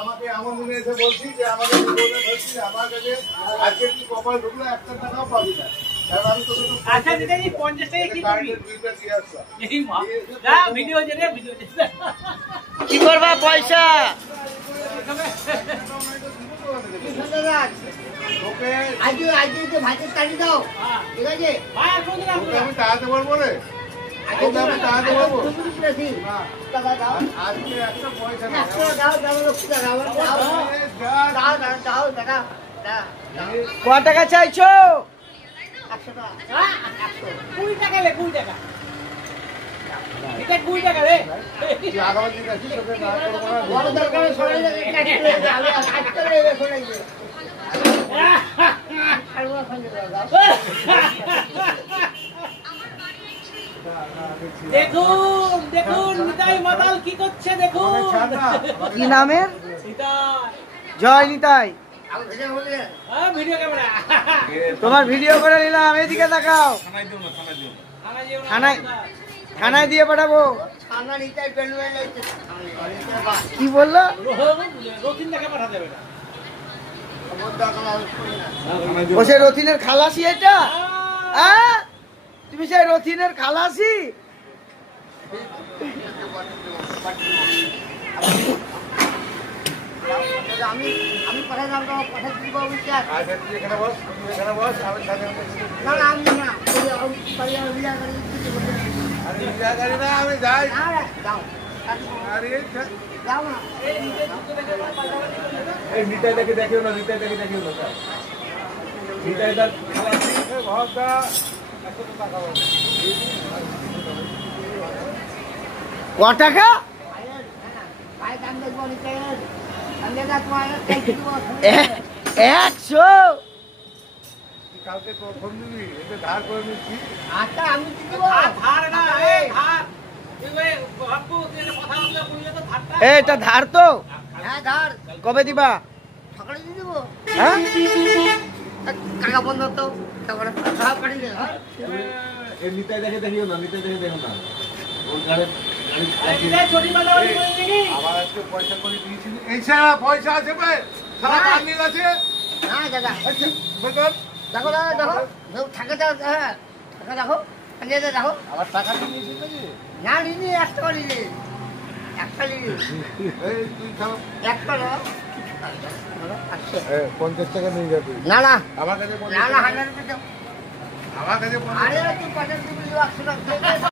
আমাকে এমন দিনে এসে বলছি যে আমাকে আমার কাছে আজকে তুই কপাল ঢুকলো 1 টাকাও পাবি না। আচ্ছা দিদি 50 টাকা কি করবি? এই মা যা ভিডিও দে রে ভিডিও দে। কি করবা পয়সা? ওকে আজ তো ভাতের তাড়ি দাও। ঠিক আছে? ভাই কোন দিন ওকে আমি তাড়াতে বলবো রে। ওকে আমি তাড়াতে বলবো। টাকা দাও। আজকে একটা পয়সা না। দাও দাও লক্ষ্মী দাও। দাও দাও দাও দাও। ক টাকা চাইছো? 100 টাকা। হ্যাঁ 20 টাকা লে 20 টাকা। এটা 20 টাকা রে। তুই আগামী দিন আসিস তোকে না করবো না। বড় দরকারে সরাই যাবে কাটতে আমি কাটতে রে সরাই যাবে। খালুয়া খালি দাও। দেখুন দেখুন নিতাই মাতাল কি করছে দেখুন। কি নামের? নিতাই জয় নিতাই। আমি ভিডিও বলি। হ্যাঁ ভিডিও ক্যামেরা। তোমার ভিডিও করে নিলাম, এদিকে তাকাও। থানায় থানায় দিয়ে পাঠাবো। আমরা নিতাই পেলুয়ে লাইতে। কি বললো? রতিন টাকা পাঠা দেবে না। ও সে রথিনের খালাসি এটা? তুমি সেই রথিনের খালাসি? আমি আমি পাঠাই দাম দাও পাঠাই দিব বিচার। আচ্ছা তুই এখানে বস, তুই এখানে বস, আমি সাথে না না আমি না পরিবার বিয়া করে দিতে বলতে। আরে বিয়া গাড়ি না আমি যাই। না দাও। আরে দাও না। এই নিতাইটাকে দেখিও না, নিতাইটাকে দেখিও না। নিতাইটা খালাসি ভগদা 100 টাকা হবে। ক টাকা? ভাই দাম দেখবো নিতাই। আমি না তোমার কাই দিব। 100? কালকে তো ফোন দিবি, এটা ধার করে নিচ্ছি। আচ্ছা আমি দিব। ধার না এই ধার। এই বাপু তুই কথা বললে বললে তো ধারটা। এটা ধার তো? হ্যাঁ ধার কবে দিবা? সকালে দিয়ে দিব। হ্যাঁ কাকা বন্ধ তো তারপরে সব কাটি দে। এই নিতাইটাকে দেখিও না, নিতাইটাকে দেখো না। ওর ঘরে এই ছোটি মালাবাড়ি করে দিবি। আবার আজকে পয়সা করে দিয়েছি। এই সারা পয়সা আছে বে? সারা বান্ডিল আছে? না দাদা বেতন দেখো দাদা দেখো থাকে হ্যাঁ টাকা দেখো দেখো আবার টাকা দিয়েছিস নাকি? না নিনি একটা করে নিলি একটা নিলি এই তুই খারাপ। একটা না 50 টাকা নিয়ে যাবি। না না আমার কাছে না না 100 টাকা আমার কাছে আরে তুই 50 টাকা 100 টাকা